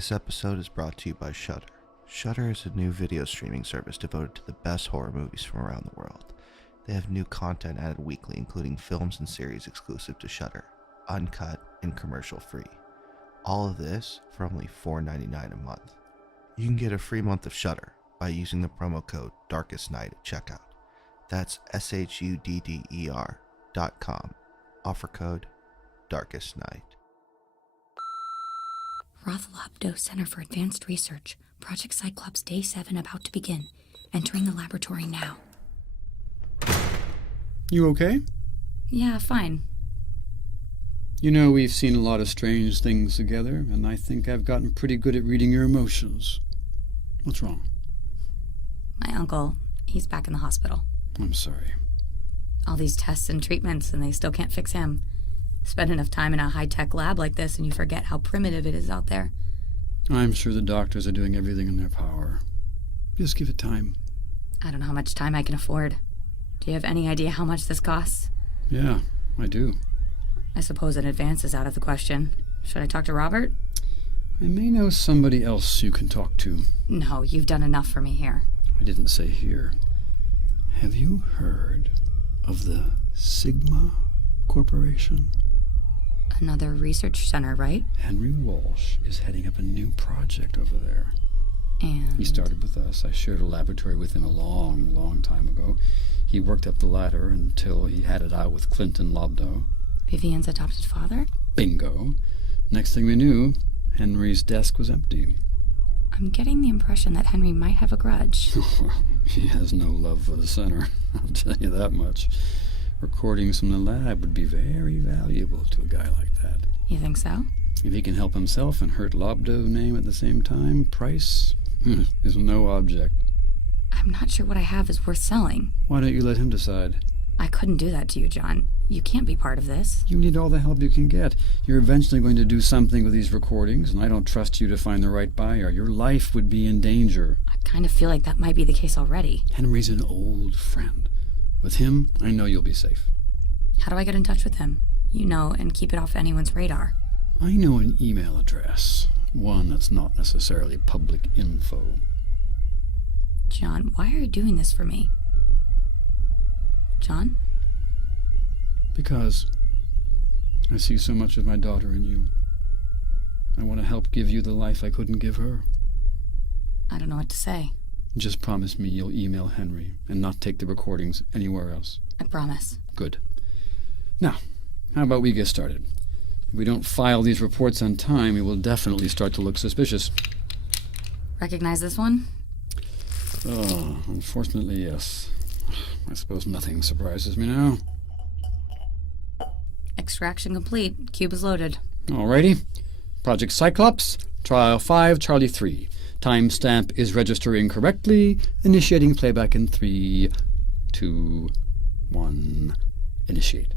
This episode is brought to you by Shudder. Shudder is a new video streaming service devoted to the best horror movies from around the world. They have new content added weekly, including films and series exclusive to Shudder, uncut and commercial-free. All of this for only $4.99 a month. You can get a free month of Shudder by using the promo code Darkest Night at checkout. That's SHUDDER.com. Offer code Darkest Night. Roth Lobdow Center for Advanced Research. Project Cyclops Day 7 about to begin. Entering the laboratory now. You okay? Yeah, fine. You know, we've seen a lot of strange things together, and I think I've gotten pretty good at reading your emotions. What's wrong? My uncle, he's back in the hospital. I'm sorry. All these tests and treatments, and they still can't fix him. Spend enough time in a high-tech lab like this, and you forget how primitive it is out there. I'm sure the doctors are doing everything in their power. Just give it time. I don't know how much time I can afford. Do you have any idea how much this costs? Yeah, I do. I suppose an advance is out of the question. Should I talk to Robert? I may know somebody else you can talk to. No, you've done enough for me here. I didn't say here. Have you heard of the Sigma Corporation? Another research center, right? Henry Walsh is heading up a new project over there. And He started with us. I shared a laboratory with him a long, long time ago. He worked up the ladder until he had it out with Clinton Lobdow. Vivian's adopted father? Bingo. Next thing we knew, Henry's desk was empty. I'm getting the impression that Henry might have a grudge. He has no love for the center, I'll tell you that much. Recordings from the lab would be very valuable to a guy like that. You think so? If he can help himself and hurt Lobdow's name at the same time, price is no object. I'm not sure what I have is worth selling. Why don't you let him decide? I couldn't do that to you, John. You can't be part of this. You need all the help you can get. You're eventually going to do something with these recordings, and I don't trust you to find the right buyer. Your life would be in danger. I kind of feel like that might be the case already. Henry's an old friend. With him, I know you'll be safe. How do I get in touch with him? You know, and keep it off anyone's radar. I know an email address. One that's not necessarily public info. John, why are you doing this for me? John? Because I see so much of my daughter in you. I want to help give you the life I couldn't give her. I don't know what to say. Just promise me you'll email Henry and not take the recordings anywhere else. I promise. Good. Now, how about we get started? If we don't file these reports on time, we will definitely start to look suspicious. Recognize this one? Oh, unfortunately, yes. I suppose nothing surprises me now. Extraction complete. Cube is loaded. Alrighty. Project Cyclops, Trial 5, Charlie 3. Timestamp is registering correctly. Initiating playback in 3, 2, 1. Initiate.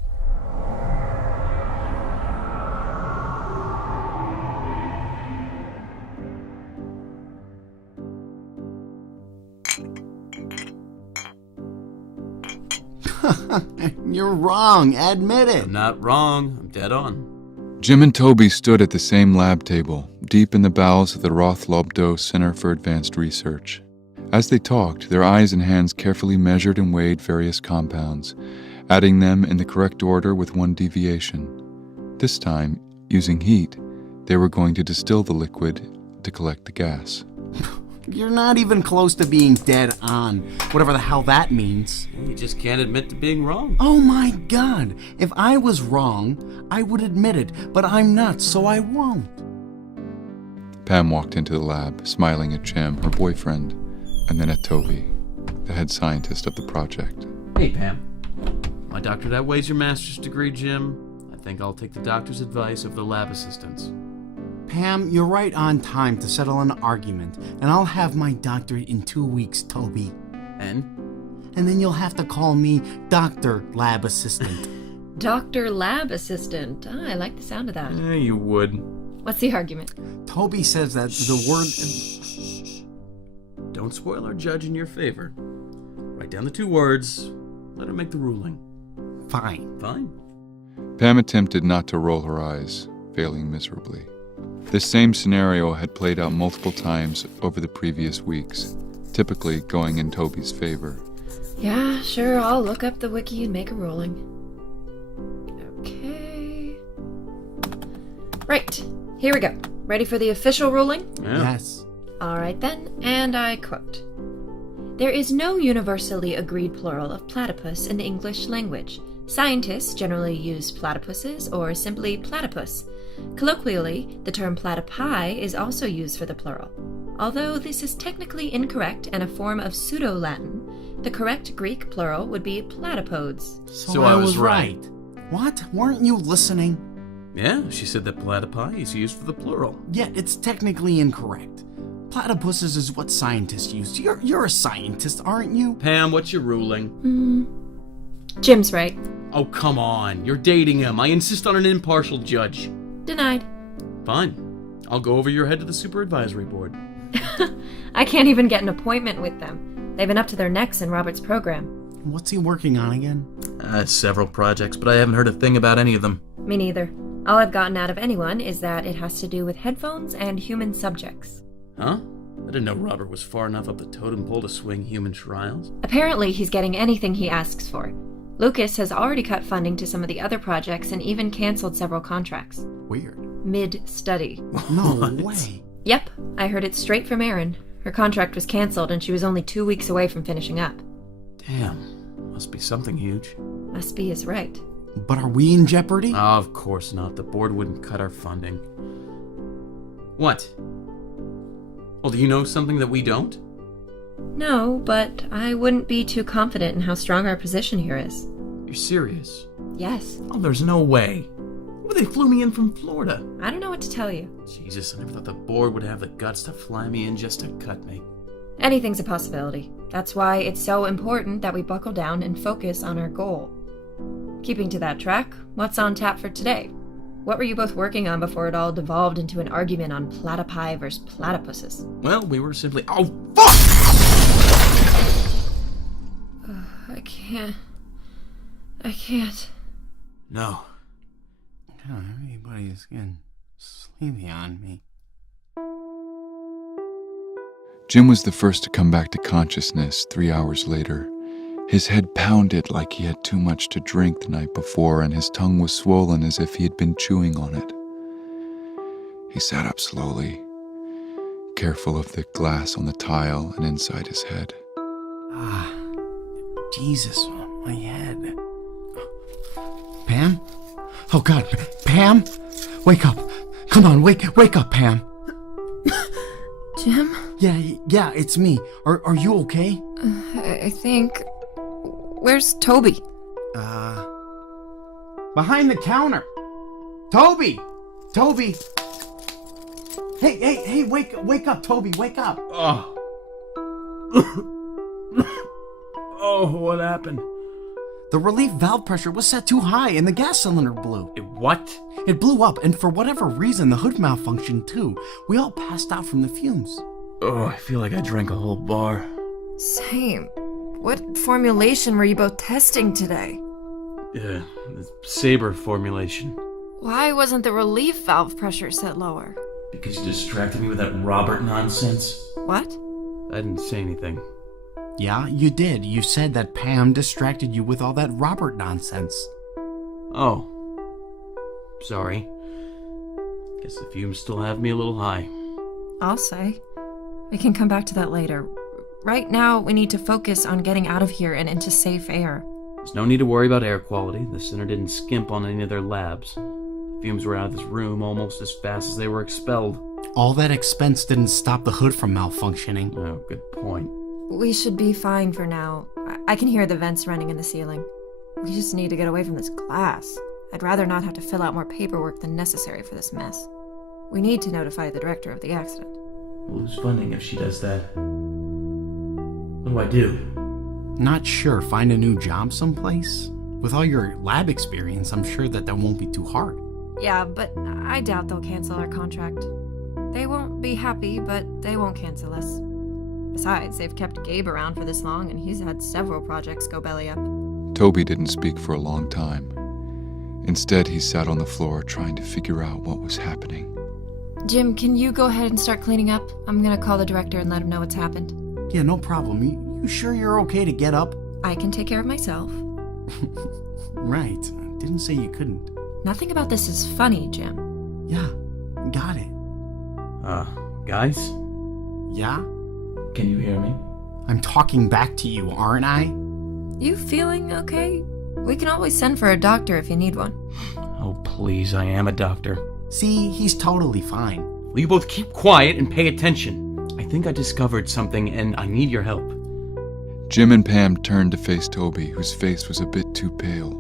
You're wrong. Admit it. I'm not wrong. I'm dead on. Jim and Toby stood at the same lab table, deep in the bowels of the Roth Lobdow Center for Advanced Research. As they talked, their eyes and hands carefully measured and weighed various compounds, adding them in the correct order with one deviation. This time, using heat, they were going to distill the liquid to collect the gas. You're not even close to being dead on, whatever the hell that means. You just can't admit to being wrong. Oh my God. If I was wrong, I would admit it, but I'm not, so I won't. Pam walked into the lab, smiling at Jim, her boyfriend, and then at Toby, the head scientist of the project. Hey, Pam. My doctorate outweighs your master's degree, Jim. I think I'll take the doctor's advice over the lab assistant's. Pam, you're right on time to settle an argument, and I'll have my doctorate in 2 weeks, Toby. And? And then you'll have to call me Dr. Lab Assistant. Dr. Lab Assistant. Ah, I like the sound of that. Yeah, you would. What's the argument? Toby says that the word... Don't spoil our judge in your favor. Write down the 2 words. Let her make the ruling. Fine. Fine. Pam attempted not to roll her eyes, failing miserably. This same scenario had played out multiple times over the previous weeks, typically going in Toby's favor. Yeah, sure, I'll look up the wiki and make a ruling. Okay. Right, here we go. Ready for the official ruling? Yeah. Yes. All right then, and I quote. There is no universally agreed plural of platypus in the English language. Scientists generally use platypuses or simply platypus. Colloquially, the term platypi is also used for the plural. Although this is technically incorrect and a form of pseudo-Latin, the correct Greek plural would be platypodes. So I was right. What? Weren't you listening? Yeah, she said that platypi is used for the plural. Yet it's technically incorrect. Platypuses is what scientists use. You're a scientist, aren't you? Pam, what's your ruling? Jim's right. Oh, come on. You're dating him. I insist on an impartial judge. Denied. Fine. I'll go over your head to the superadvisory board. I can't even get an appointment with them. They've been up to their necks in Robert's program. What's he working on again? Several projects, but I haven't heard a thing about any of them. Me neither. All I've gotten out of anyone is that it has to do with headphones and human subjects. Huh? I didn't know Robert was far enough up the totem pole to swing human trials. Apparently, he's getting anything he asks for. Lucas has already cut funding to some of the other projects and even canceled several contracts. Weird. Mid-study. No way. Yep, I heard it straight from Erin. Her contract was canceled and she was only 2 weeks away from finishing up. Damn. Must be something huge. Must be is right. But are we in jeopardy? Of course not. The board wouldn't cut our funding. What? Well, do you know something that we don't? No, but I wouldn't be too confident in how strong our position here is. You're serious? Yes. Oh, there's no way. Well, they flew me in from Florida. I don't know what to tell you. Jesus, I never thought the board would have the guts to fly me in just to cut me. Anything's a possibility. That's why it's so important that we buckle down and focus on our goal. Keeping to that track, what's on tap for today? What were you both working on before it all devolved into an argument on platypi versus platypuses? Well, we were simply... Oh, fuck! I can't. No. God, everybody's getting sleepy on me. Jim was the first to come back to consciousness 3 hours later. His head pounded like he had too much to drink the night before, and his tongue was swollen as if he had been chewing on it. He sat up slowly, careful of the glass on the tile and inside his head. Jesus, my head. Pam? Oh God, Pam? Wake up. Come on, wake up, Pam. Jim? Yeah, it's me. Are you okay? I think... Where's Toby? Behind the counter. Toby! Hey, wake up, Toby, wake up. Oh. Oh, what happened? The relief valve pressure was set too high and the gas cylinder blew. What? It blew up, and for whatever reason, the hood malfunctioned too. We all passed out from the fumes. Oh, I feel like I drank a whole bar. Same. What formulation were you both testing today? Yeah, the Saber Formulation. Why wasn't the relief valve pressure set lower? Because you distracted me with that Robert nonsense. What? I didn't say anything. Yeah, you did. You said that Pam distracted you with all that Robert nonsense. Oh. Sorry. Guess the fumes still have me a little high. I'll say. We can come back to that later. Right now, we need to focus on getting out of here and into safe air. There's no need to worry about air quality. The center didn't skimp on any of their labs. The fumes were out of this room almost as fast as they were expelled. All that expense didn't stop the hood from malfunctioning. Oh, good point. We should be fine for now. I can hear the vents running in the ceiling. We just need to get away from this glass. I'd rather not have to fill out more paperwork than necessary for this mess. We need to notify the director of the accident. We'll lose funding if she does that. What do I do? Not sure. Find a new job someplace? With all your lab experience, I'm sure that won't be too hard. Yeah, but I doubt they'll cancel our contract. They won't be happy, but they won't cancel us. Besides, they've kept Gabe around for this long, and he's had several projects go belly up. Toby didn't speak for a long time. Instead, he sat on the floor trying to figure out what was happening. Jim, can you go ahead and start cleaning up? I'm gonna call the director and let him know what's happened. Yeah, no problem. You sure you're okay to get up? I can take care of myself. Right. Didn't say you couldn't. Nothing about this is funny, Jim. Yeah, got it. Guys? Yeah? Can you hear me? I'm talking back to you, aren't I? You feeling okay? We can always send for a doctor if you need one. Oh, please, I am a doctor. See, he's totally fine. Will you both keep quiet and pay attention? I think I discovered something and I need your help. Jim and Pam turned to face Toby, whose face was a bit too pale.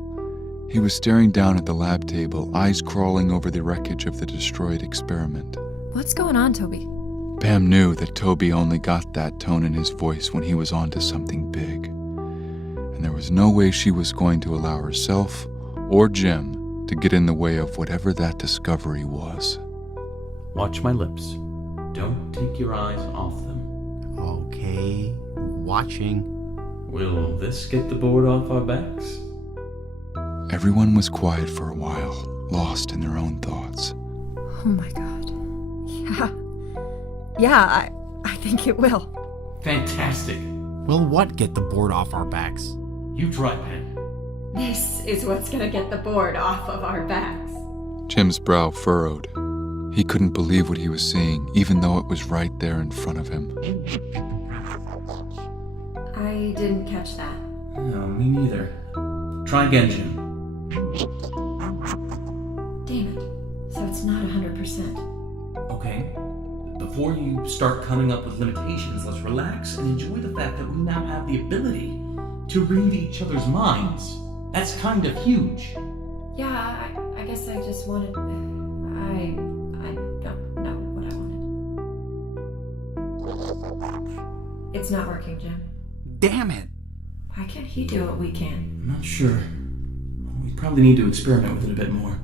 He was staring down at the lab table, eyes crawling over the wreckage of the destroyed experiment. What's going on, Toby? Pam knew that Toby only got that tone in his voice when he was onto something big. And there was no way she was going to allow herself or Jim to get in the way of whatever that discovery was. Watch my lips. Don't take your eyes off them. Okay, watching. Will this get the board off our backs? Everyone was quiet for a while, lost in their own thoughts. Oh my god. Yeah, I think it will. Fantastic. Will what get the board off our backs? You try, Pam. This is what's gonna get the board off of our backs. Jim's brow furrowed. He couldn't believe what he was seeing, even though it was right there in front of him. I didn't catch that. No, me neither. Try again, Jim. Damn it. So it's not 100%. Okay. Before you start coming up with limitations, let's relax and enjoy the fact that we now have the ability to read each other's minds. That's kind of huge. Yeah, I guess I just wanted... I don't know what I wanted. It's not working, Jim. Damn it! Why can't he do what we can? I'm not sure. We probably need to experiment with it a bit more.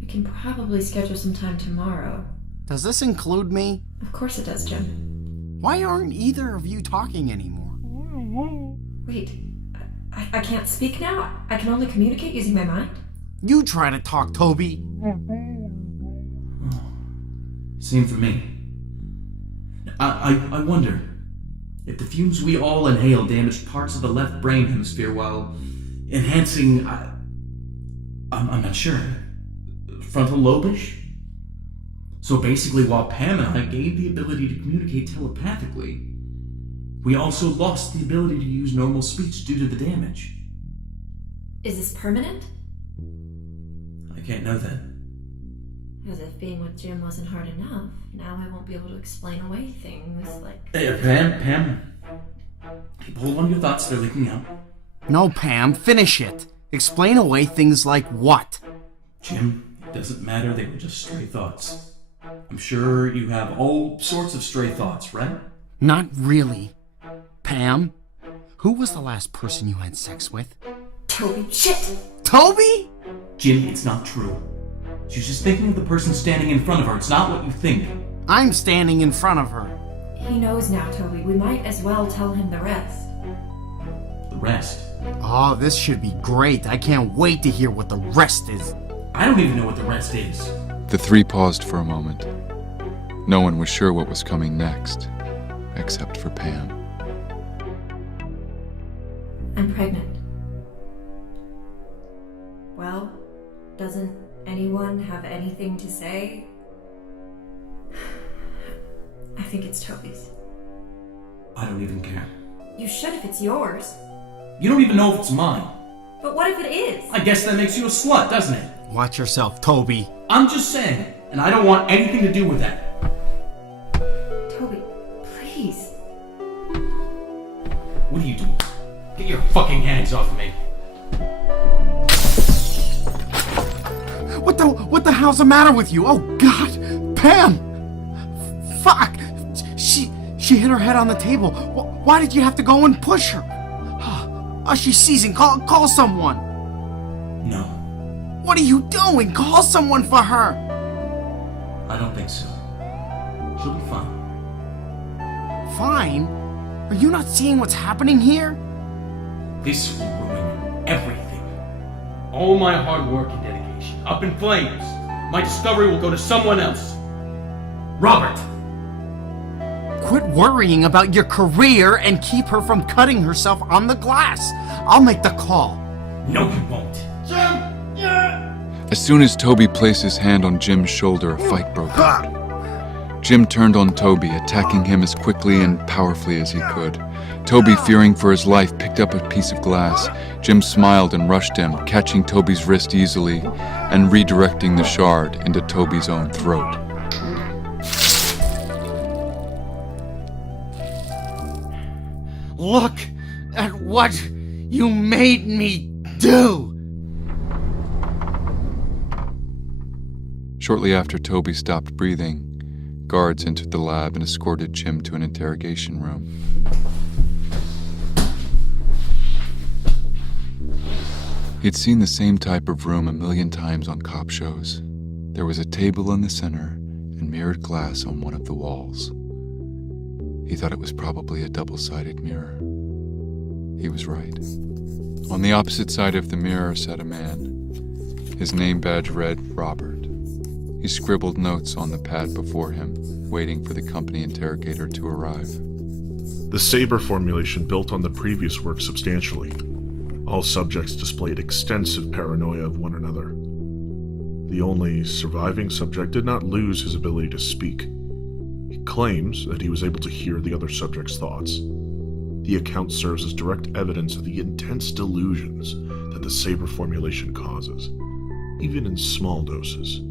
We can probably schedule some time tomorrow. Does this include me? Of course it does, Jim. Why aren't either of you talking anymore? Wait, I can't speak now? I can only communicate using my mind? You try to talk, Toby. Same for me. I wonder if the fumes we all inhale damaged parts of the left brain hemisphere while enhancing... I'm not sure. Frontal lobe-ish? So basically, while Pam and I gained the ability to communicate telepathically, we also lost the ability to use normal speech due to the damage. Is this permanent? I can't know that. As if being with Jim wasn't hard enough, now I won't be able to explain away things like... Hey, Pam. Keep hold on to your thoughts, they're leaking out. No, Pam, finish it. Explain away things like what? Jim, it doesn't matter, they were just stray thoughts. I'm sure you have all sorts of stray thoughts, right? Not really. Pam, who was the last person you had sex with? Toby, shit! Toby? Jim, it's not true. She's just thinking of the person standing in front of her. It's not what you think. I'm standing in front of her. He knows now, Toby. We might as well tell him the rest. The rest? Oh, this should be great. I can't wait to hear what the rest is. I don't even know what the rest is. The three paused for a moment. No one was sure what was coming next, except for Pam. I'm pregnant. Well, doesn't anyone have anything to say? I think it's Toby's. I don't even care. You should if it's yours. You don't even know if it's mine. But what if it is? I guess that makes you a slut, doesn't it? Watch yourself, Toby. I'm just saying, and I don't want anything to do with that. Toby, please. What are you doing? Get your fucking hands off me. What the hell's the matter with you? Oh, God! Pam! Fuck! She hit her head on the table. Why did you have to go and push her? Oh, she's seizing. Call someone. No, What are you doing? Call someone for her. I don't think so. She'll be fine. Fine? Are you not seeing what's happening here? This will ruin everything. All my hard work and dedication, up in flames. My discovery will go to someone else. Robert! Quit worrying about your career and keep her from cutting herself on the glass. I'll make the call. No, you won't. As soon as Toby placed his hand on Jim's shoulder, a fight broke out. Jim turned on Toby, attacking him as quickly and powerfully as he could. Toby, fearing for his life, picked up a piece of glass. Jim smiled and rushed him, catching Toby's wrist easily and redirecting the shard into Toby's own throat. Look at what you made me do! Shortly after Toby stopped breathing, guards entered the lab and escorted Jim to an interrogation room. He'd seen the same type of room a million times on cop shows. There was a table in the center and mirrored glass on one of the walls. He thought it was probably a double-sided mirror. He was right. On the opposite side of the mirror sat a man. His name badge read Robert. He scribbled notes on the pad before him, waiting for the company interrogator to arrive. The Saber Formulation built on the previous work substantially. All subjects displayed extensive paranoia of one another. The only surviving subject did not lose his ability to speak. He claims that he was able to hear the other subject's thoughts. The account serves as direct evidence of the intense delusions that the Saber Formulation causes, even in small doses.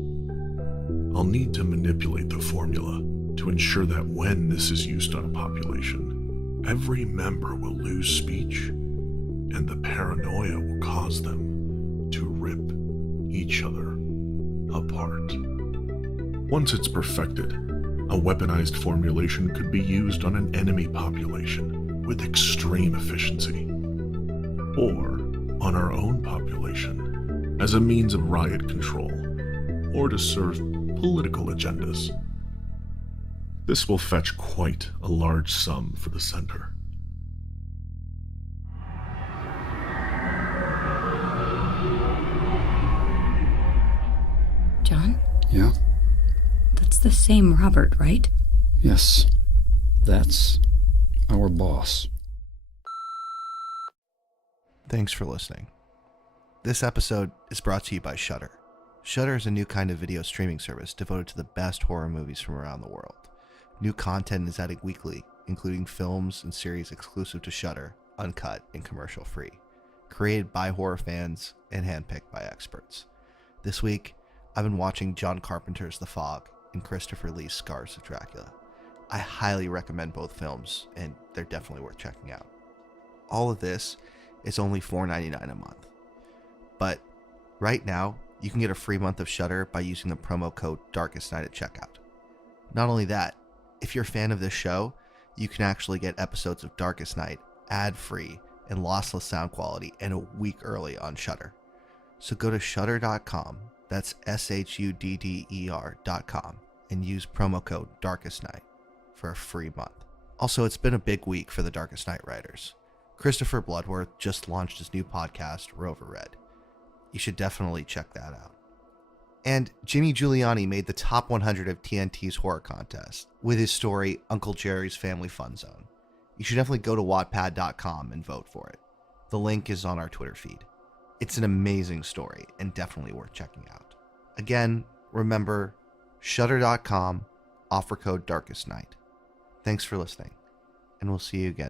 I'll need to manipulate the formula to ensure that when this is used on a population, every member will lose speech, and the paranoia will cause them to rip each other apart. Once it's perfected, a weaponized formulation could be used on an enemy population with extreme efficiency, or on our own population as a means of riot control, or to serve political agendas. This will fetch quite a large sum for the center. John? Yeah? That's the same Robert, right? Yes. That's our boss. Thanks for listening. This episode is brought to you by Shudder. Shudder is a new kind of video streaming service devoted to the best horror movies from around the world. New content is added weekly, including films and series exclusive to Shudder, uncut and commercial-free, created by horror fans and handpicked by experts. This week, I've been watching John Carpenter's The Fog and Christopher Lee's Scars of Dracula. I highly recommend both films, and they're definitely worth checking out. All of this is only $4.99 a month. But right now, you can get a free month of Shudder by using the promo code Darkest Night at checkout. Not only that, if you're a fan of this show, you can actually get episodes of Darkest Night ad-free and lossless sound quality and a week early on Shudder. So go to shudder.com, that's shudder.com, and use promo code Darkest Night for a free month. Also, it's been a big week for the Darkest Night writers. Christopher Bloodworth just launched his new podcast, Rover Red. You should definitely check that out. And Jimmy Giuliani made the top 100 of TNT's horror contest with his story, Uncle Jerry's Family Fun Zone. You should definitely go to wattpad.com and vote for it. The link is on our Twitter feed. It's an amazing story and definitely worth checking out. Again, remember, shudder.com, offer code Darkest Night. Thanks for listening, and we'll see you again.